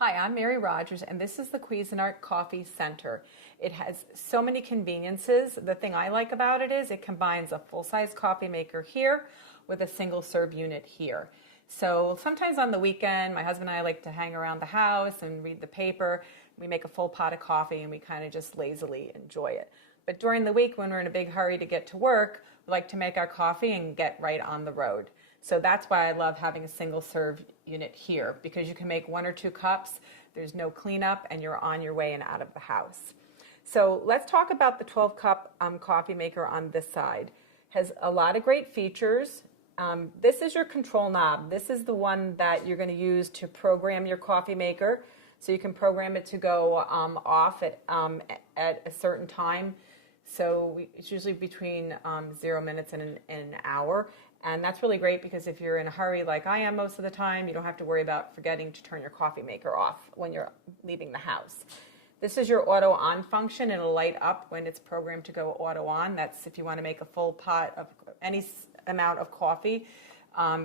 Hi, I'm Mary Rogers, and this is the Cuisinart Coffee Center. It has so many conveniences. The thing I like about it is it combines a full-size coffee maker here with a single-serve unit here. So sometimes on the weekend, my husband and I like to hang around the house and read the paper. We make a full pot of coffee and we kind of just lazily enjoy it. But during the week, when we're in a big hurry to get to work, we like to make our coffee and get right on the road. So that's why I love having a single serve unit here, because you can make 1 or 2 cups, there's no cleanup, and you're on your way and out of the house. So let's talk about the 12-cup coffee maker on this side. Has a lot of great features. This is your control knob. This is the one that you're going to use to program your coffee maker. So you can program it to go off at a certain time. So it's usually between 0 minutes and an hour. And that's really great because if you're in a hurry like I am most of the time, you don't have to worry about forgetting to turn your coffee maker off when you're leaving the house. This is your auto on function. It'll light up when it's programmed to go auto on. That's if you want to make a full pot of any amount of coffee.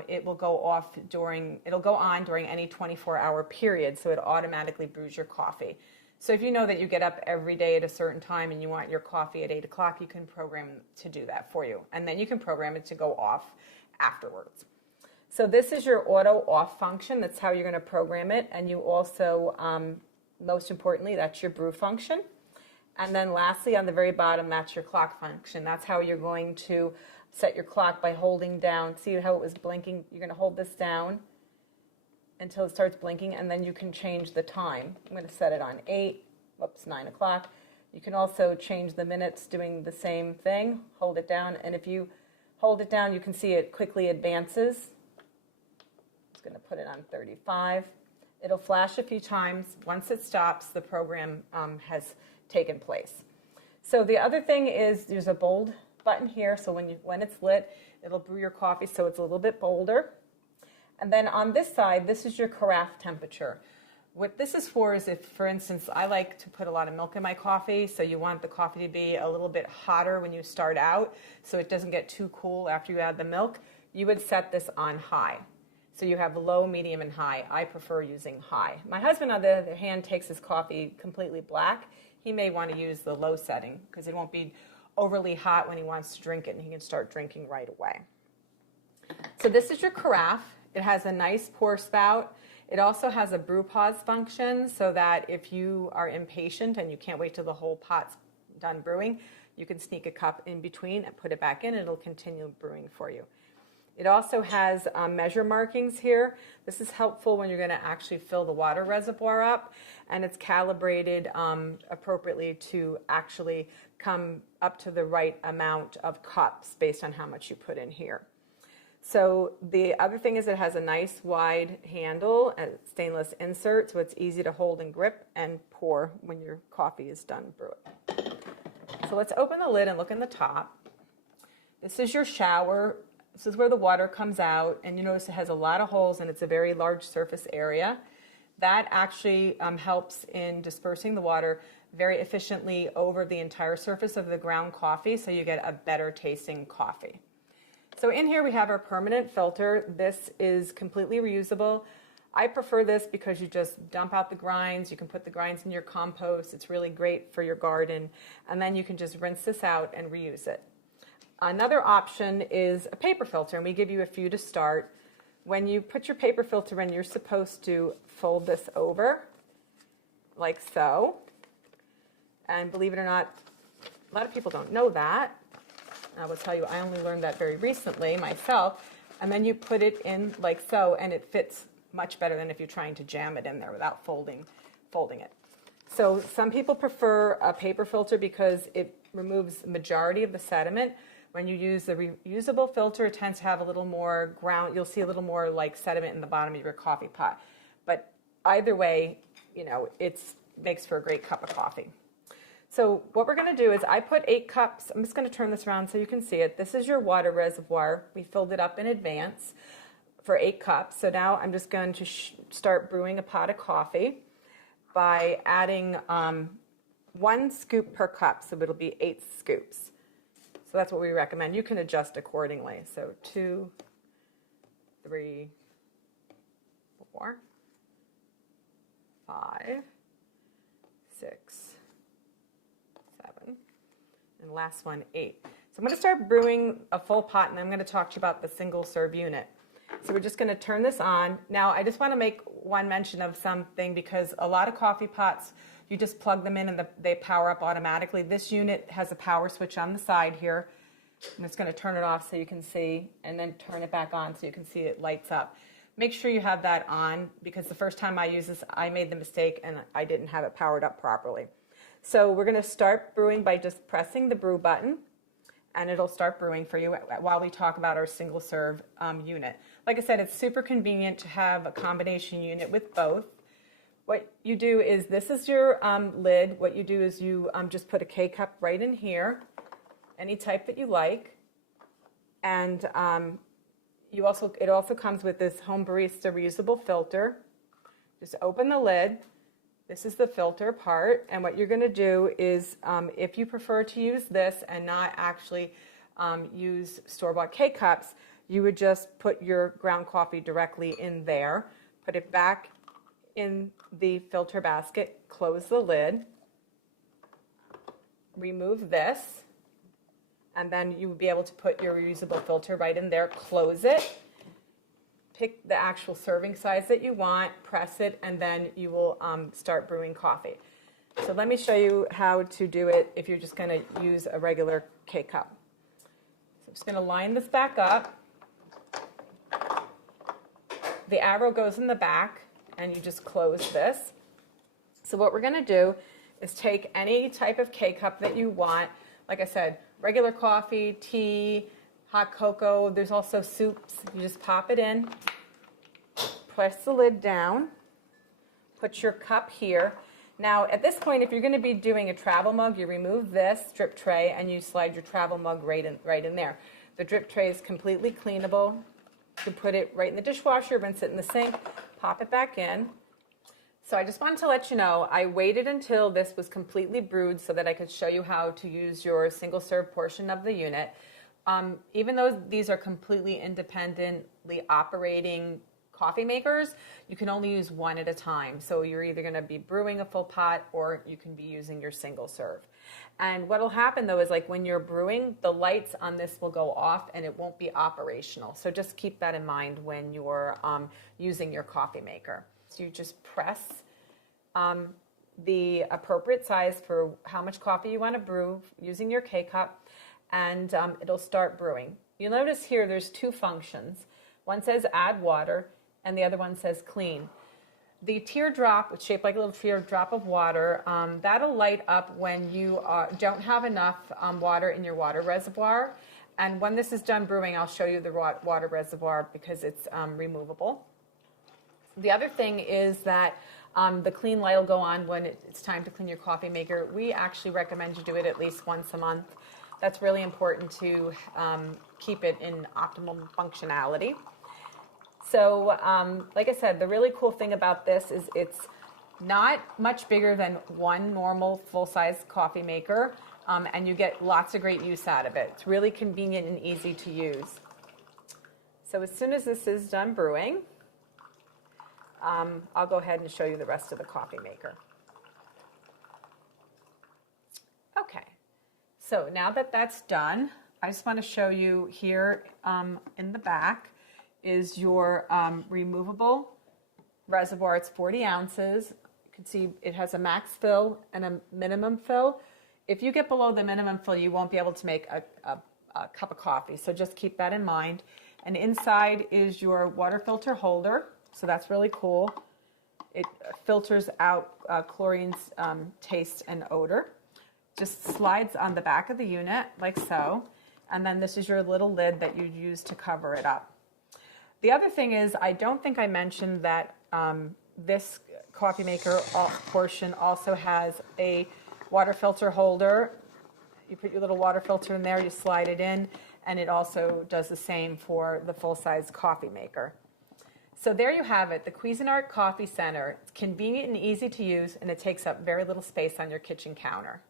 It will go on during any 24-hour period, so it automatically brews your coffee. So if you know that you get up every day at a certain time and you want your coffee at 8 o'clock, you can program to do that for you. And then you can program it to go off afterwards. So this is your auto off function. That's how you're going to program it. And you also, most importantly, that's your brew function. And then lastly, on the very bottom, that's your clock function. That's how you're going to set your clock by holding down. See how it was blinking? You're going to hold this down until it starts blinking, and then you can change the time. I'm going to set it on 9 o'clock. You can also change the minutes doing the same thing. Hold it down, and if you hold it down, you can see it quickly advances. I'm just going to put it on 35. It'll flash a few times. Once it stops, the program has taken place. So the other thing is there's a bold button here, so when it's lit, it'll brew your coffee so it's a little bit bolder. And then on this side, this is your carafe temperature. What this is for is if, for instance, I like to put a lot of milk in my coffee, so you want the coffee to be a little bit hotter when you start out so it doesn't get too cool after you add the milk, you would set this on high. So you have low, medium, and high. I prefer using high. My husband, on the other hand, takes his coffee completely black. He may want to use the low setting because it won't be overly hot when he wants to drink it, and he can start drinking right away. So this is your carafe. It has a nice pour spout. It also has a brew pause function so that if you are impatient and you can't wait till the whole pot's done brewing, you can sneak a cup in between and put it back in and it'll continue brewing for you. It also has measure markings here. This is helpful when you're going to actually fill the water reservoir up, and it's calibrated appropriately to actually come up to the right amount of cups based on how much you put in here. So the other thing is it has a nice wide handle and stainless insert, so it's easy to hold and grip and pour when your coffee is done brewing. So let's open the lid and look in the top. This is your shower. This is where the water comes out, and you notice it has a lot of holes and it's a very large surface area. That actually helps in dispersing the water very efficiently over the entire surface of the ground coffee, so you get a better tasting coffee. So in here we have our permanent filter. This is completely reusable. I prefer this because you just dump out the grinds. You can put the grinds in your compost. It's really great for your garden. And then you can just rinse this out and reuse it. Another option is a paper filter, and we give you a few to start. When you put your paper filter in, you're supposed to fold this over like so. And believe it or not, a lot of people don't know that. I will tell you, I only learned that very recently myself. And then you put it in like so, and it fits much better than if you're trying to jam it in there without folding it. So some people prefer a paper filter because it removes the majority of the sediment. When you use the reusable filter, it tends to have a little more ground. You'll see a little more like sediment in the bottom of your coffee pot. But either way, you know, it makes for a great cup of coffee. So what we're going to do is I put 8 cups. I'm just going to turn this around so you can see it. This is your water reservoir. We filled it up in advance for 8 cups. So now I'm just going to start brewing a pot of coffee by adding 1 scoop per cup. So it'll be 8 scoops. So that's what we recommend. You can adjust accordingly. So 2, 3, 4, 5, 6, 7, and last one, 8. So I'm going to start brewing a full pot, and I'm going to talk to you about the single serve unit. So we're just going to turn this on. Now, I just want to make one mention of something, because a lot of coffee pots, you just plug them in and they power up automatically. This unit has a power switch on the side here. I'm just going to turn it off so you can see, and then turn it back on so you can see it lights up. Make sure you have that on, because the first time I used this, I made the mistake and I didn't have it powered up properly. So we're going to start brewing by just pressing the brew button, and it'll start brewing for you while we talk about our single serve unit. Like I said, it's super convenient to have a combination unit with both. What you do is, this is your lid. What you do is you just put a K-cup right in here, any type that you like, and it also comes with this Home Barista reusable filter. Just open the lid. This is the filter part, and what you're going to do is, if you prefer to use this and not actually use store-bought K-cups, you would just put your ground coffee directly in there, put it back in the filter basket, close the lid, remove this, and then you would be able to put your reusable filter right in there, close it, pick the actual serving size that you want, press it, and then you will start brewing coffee. So let me show you how to do it if you're just going to use a regular K-cup. So I'm just going to line this back up. The arrow goes in the back, and you just close this. So what we're going to do is take any type of K-cup that you want. Like I said, regular coffee, tea, hot cocoa. There's also soups. You just pop it in, press the lid down, put your cup here. Now, at this point, if you're going to be doing a travel mug, you remove this drip tray and you slide your travel mug right in there. The drip tray is completely cleanable. You can put it right in the dishwasher, rinse it in the sink, pop it back in. So I just wanted to let you know, I waited until this was completely brewed so that I could show you how to use your single serve portion of the unit. Even though these are completely independently operating coffee makers, you can only use one at a time. So you're either going to be brewing a full pot, or you can be using your single serve. And what will happen though is, like, when you're brewing, the lights on this will go off and it won't be operational. So just keep that in mind when you're using your coffee maker. So you just press the appropriate size for how much coffee you want to brew using your K-cup, and it'll start brewing. You'll notice here there's two functions. One says add water, and the other one says clean. The teardrop, it's shaped like a little teardrop of water, that'll light up when you don't have enough water in your water reservoir. And when this is done brewing, I'll show you the water reservoir, because it's removable. The other thing is that the clean light will go on when it's time to clean your coffee maker. We actually recommend you do it at least once a month. That's really important to keep it in optimal functionality. So, like I said, the really cool thing about this is it's not much bigger than one normal full-size coffee maker, and you get lots of great use out of it. It's really convenient and easy to use. So as soon as this is done brewing, I'll go ahead and show you the rest of the coffee maker. Okay, so now that that's done, I just want to show you here in the back is your removable reservoir. It's 40 ounces. You can see it has a max fill and a minimum fill. If you get below the minimum fill, you won't be able to make a cup of coffee, so just keep that in mind. And inside is your water filter holder, so that's really cool. It filters out chlorine's taste and odor. Just slides on the back of the unit like so, and then this is your little lid that you use to cover it up. The other thing is, I don't think I mentioned that this coffee maker portion also has a water filter holder. You put your little water filter in there, you slide it in, and it also does the same for the full-size coffee maker. So there you have it, the Cuisinart Coffee Center. It's convenient and easy to use, and it takes up very little space on your kitchen counter.